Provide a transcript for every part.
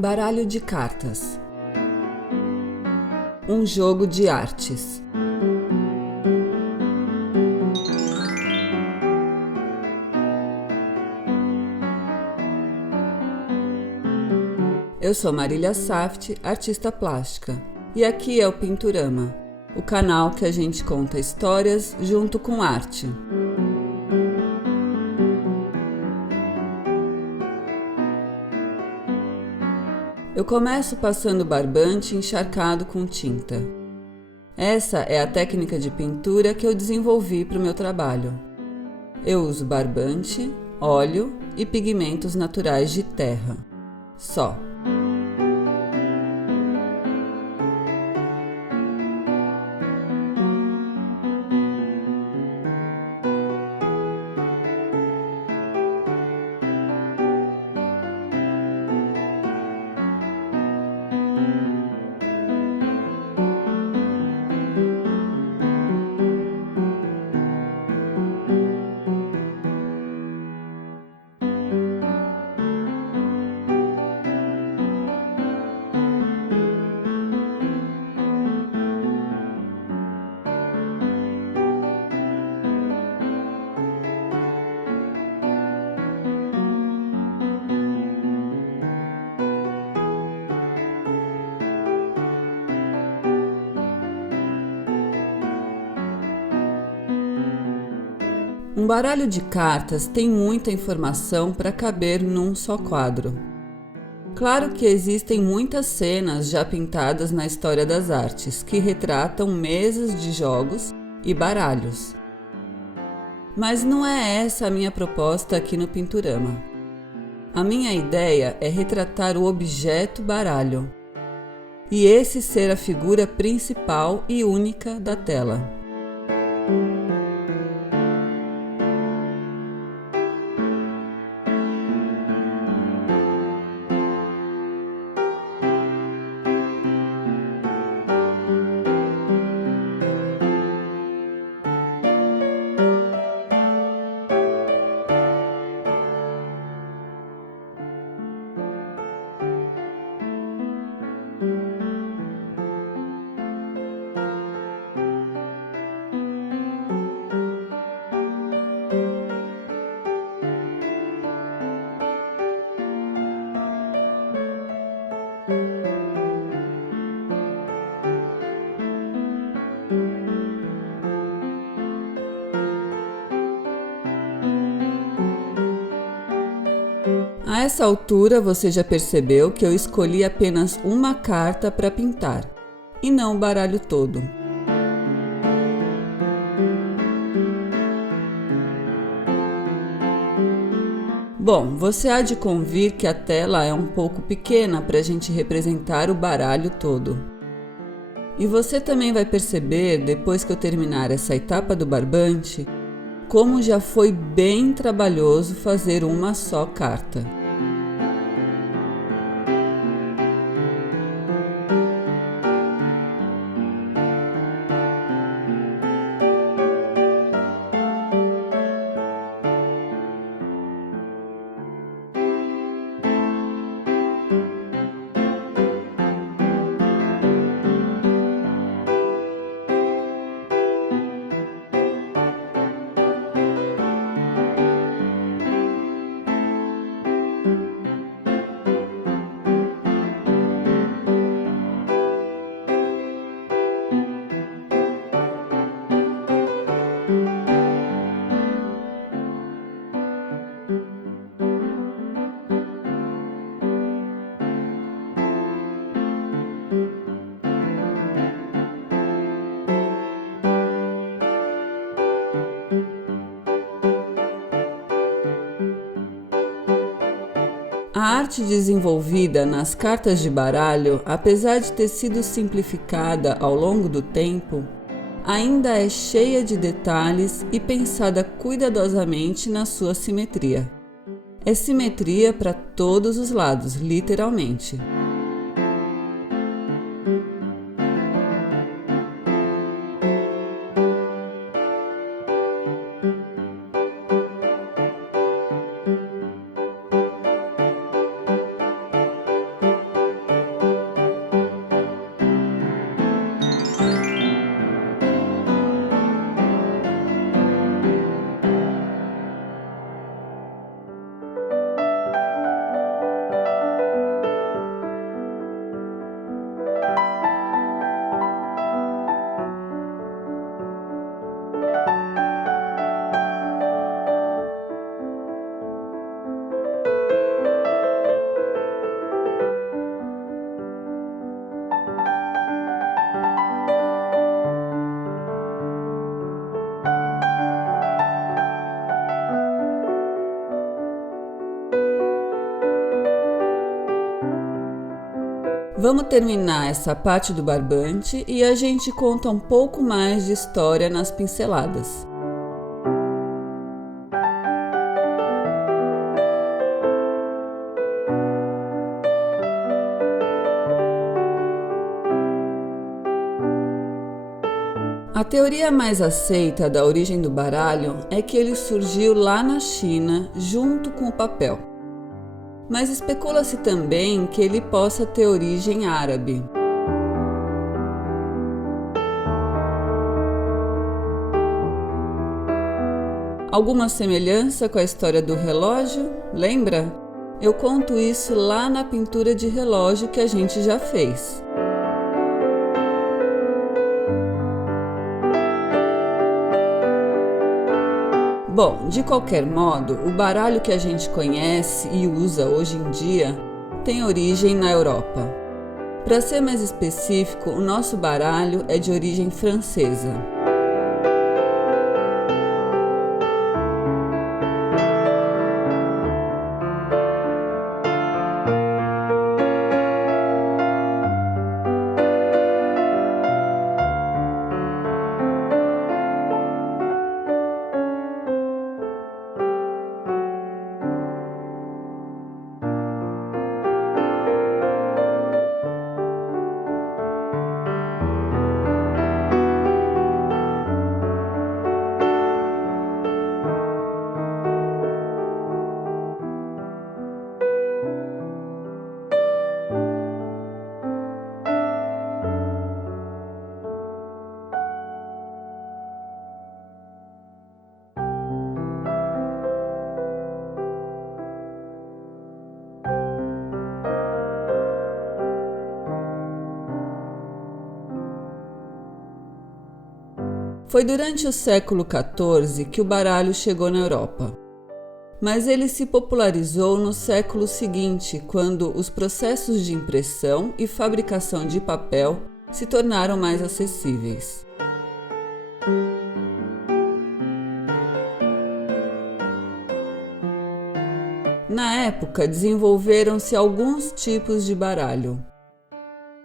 Baralho de cartas. Um jogo de artes. Eu sou Marília Saft, artista plástica, e aqui é o Pinturama, o canal que a gente conta histórias junto com arte. Eu começo passando barbante encharcado com tinta. Essa é a técnica de pintura que eu desenvolvi para o meu trabalho. Eu uso barbante, óleo e pigmentos naturais de terra. Só. Um baralho de cartas tem muita informação para caber num só quadro. Claro que existem muitas cenas já pintadas na história das artes que retratam mesas de jogos e baralhos. Mas não é essa a minha proposta aqui no Pinturama. A minha ideia é retratar o objeto baralho, e esse ser a figura principal e única da tela. A essa altura você já percebeu que eu escolhi apenas uma carta para pintar, e não o baralho todo. Bom, você há de convir que a tela é um pouco pequena para a gente representar o baralho todo. E você também vai perceber, depois que eu terminar essa etapa do barbante, como já foi bem trabalhoso fazer uma só carta. A arte desenvolvida nas cartas de baralho, apesar de ter sido simplificada ao longo do tempo, ainda é cheia de detalhes e pensada cuidadosamente na sua simetria. É simetria para todos os lados, literalmente. Vamos terminar essa parte do barbante e a gente conta um pouco mais de história nas pinceladas. A teoria mais aceita da origem do baralho é que ele surgiu lá na China junto com o papel. Mas especula-se também que ele possa ter origem árabe. Alguma semelhança com a história do relógio? Lembra? Eu conto isso lá na pintura de relógio que a gente já fez. Bom, de qualquer modo, o baralho que a gente conhece e usa hoje em dia tem origem na Europa. Para ser mais específico, o nosso baralho é de origem francesa. Foi durante o século XIV que o baralho chegou na Europa. Mas ele se popularizou no século seguinte, quando os processos de impressão e fabricação de papel se tornaram mais acessíveis. Na época, desenvolveram-se alguns tipos de baralho.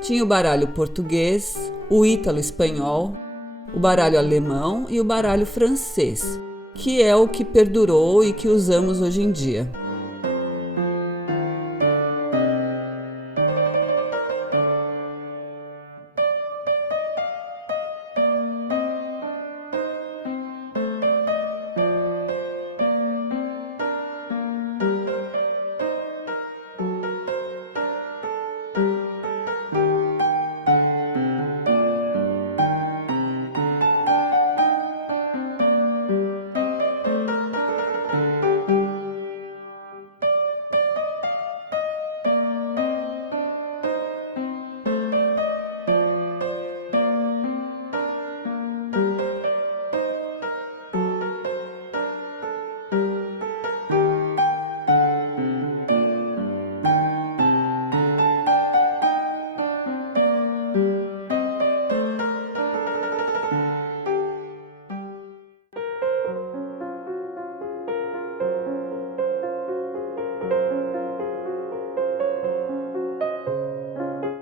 Tinha o baralho português, o ítalo-espanhol, o baralho alemão e o baralho francês, que é o que perdurou e que usamos hoje em dia.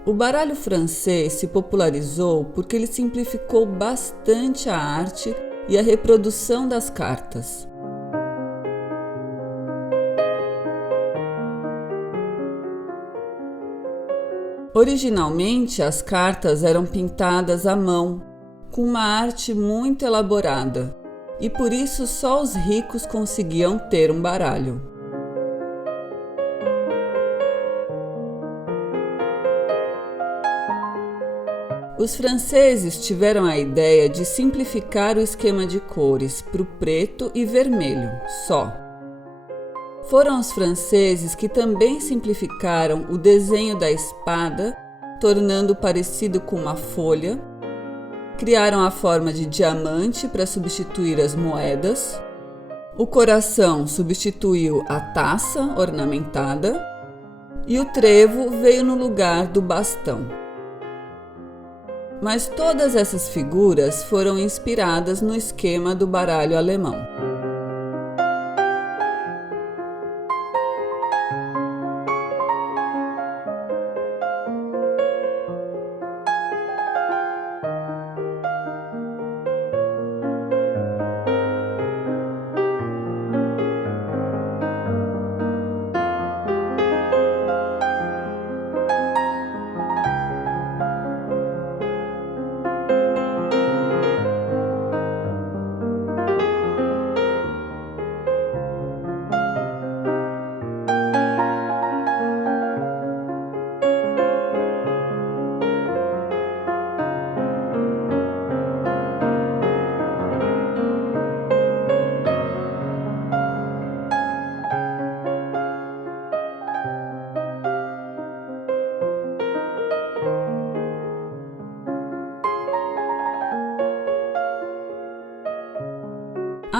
O baralho francês se popularizou porque ele simplificou bastante a arte e a reprodução das cartas. Originalmente, as cartas eram pintadas à mão, com uma arte muito elaborada, e por isso só os ricos conseguiam ter um baralho. Os franceses tiveram a ideia de simplificar o esquema de cores para o preto e vermelho só. Foram os franceses que também simplificaram o desenho da espada, tornando parecido com uma folha, criaram a forma de diamante para substituir as moedas, o coração substituiu a taça ornamentada e o trevo veio no lugar do bastão. Mas todas essas figuras foram inspiradas no esquema do baralho alemão.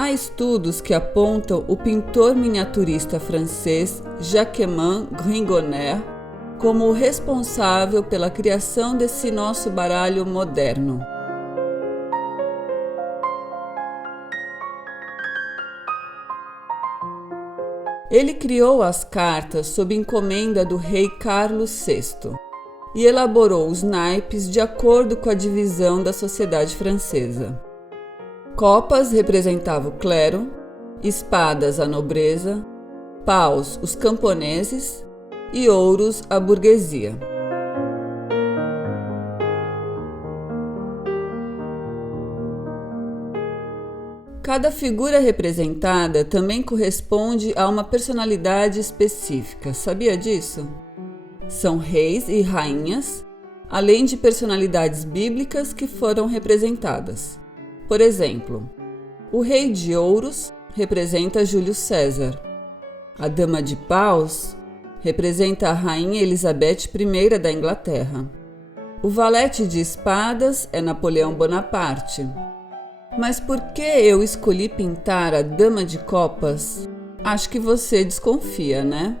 Há estudos que apontam o pintor miniaturista francês Jacquemin Gringonnet como o responsável pela criação desse nosso baralho moderno. Ele criou as cartas sob encomenda do rei Carlos VI e elaborou os naipes de acordo com a divisão da sociedade francesa. Copas representavam o clero, espadas a nobreza, paus os camponeses e ouros a burguesia. Cada figura representada também corresponde a uma personalidade específica, sabia disso? São reis e rainhas, além de personalidades bíblicas que foram representadas. Por exemplo, o rei de ouros representa Júlio César. A dama de paus representa a rainha Elizabeth I da Inglaterra. O valete de espadas é Napoleão Bonaparte. Mas por que eu escolhi pintar a dama de copas? Acho que você desconfia, né?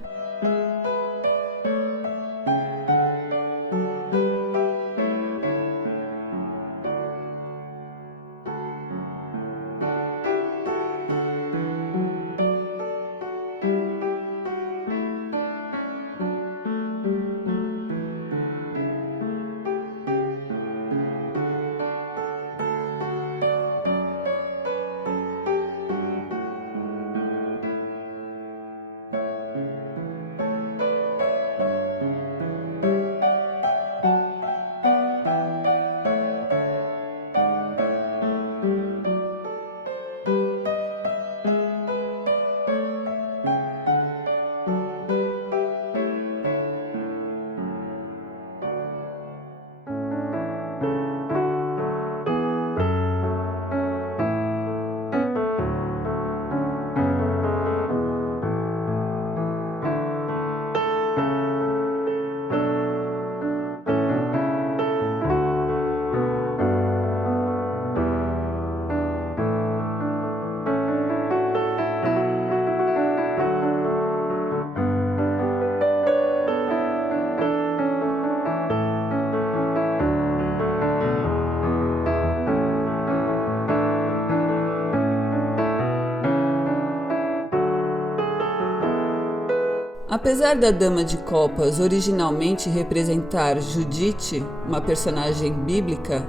Apesar da Dama de Copas originalmente representar Judite, uma personagem bíblica,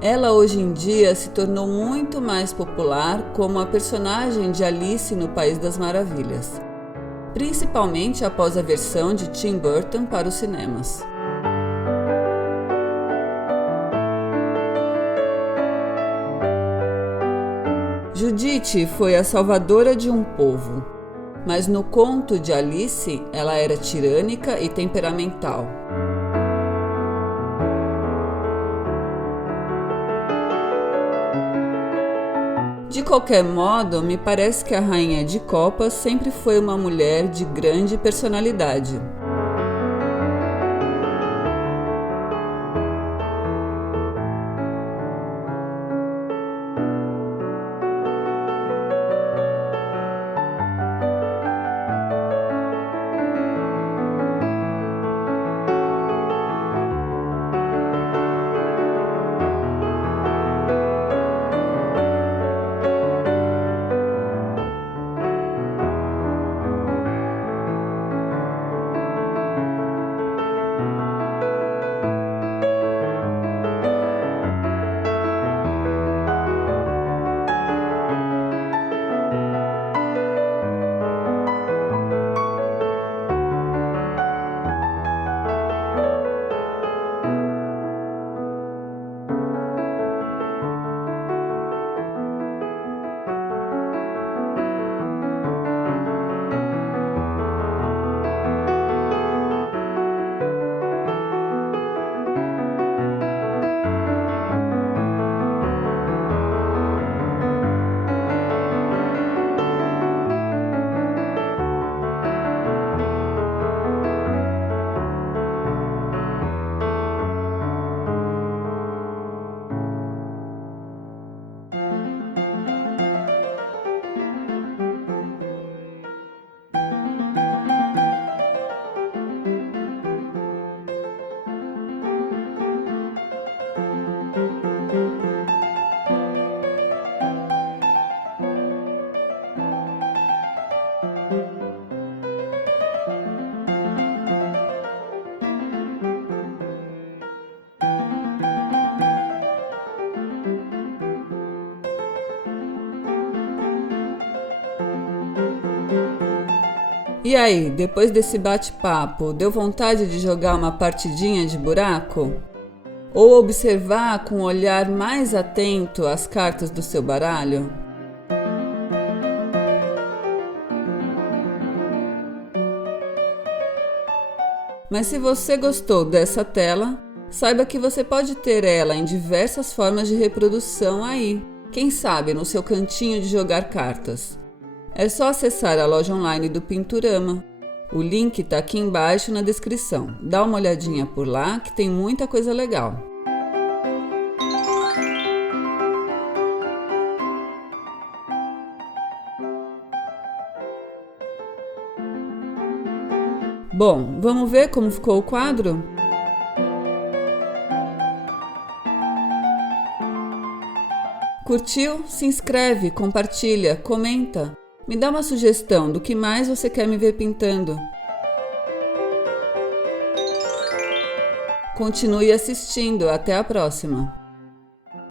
ela hoje em dia se tornou muito mais popular como a personagem de Alice no País das Maravilhas, principalmente após a versão de Tim Burton para os cinemas. Judite foi a salvadora de um povo, mas no conto de Alice ela era tirânica e temperamental. De qualquer modo, me parece que a Rainha de Copas sempre foi uma mulher de grande personalidade. E aí, depois desse bate-papo, deu vontade de jogar uma partidinha de buraco? Ou observar com um olhar mais atento as cartas do seu baralho? Mas se você gostou dessa tela, saiba que você pode ter ela em diversas formas de reprodução aí, quem sabe no seu cantinho de jogar cartas. É só acessar a loja online do Pinturama. O link está aqui embaixo na descrição. Dá uma olhadinha por lá que tem muita coisa legal. Bom, vamos ver como ficou o quadro? Curtiu? Se inscreve, compartilha, comenta. Me dá uma sugestão do que mais você quer me ver pintando. Continue assistindo. Até a próxima!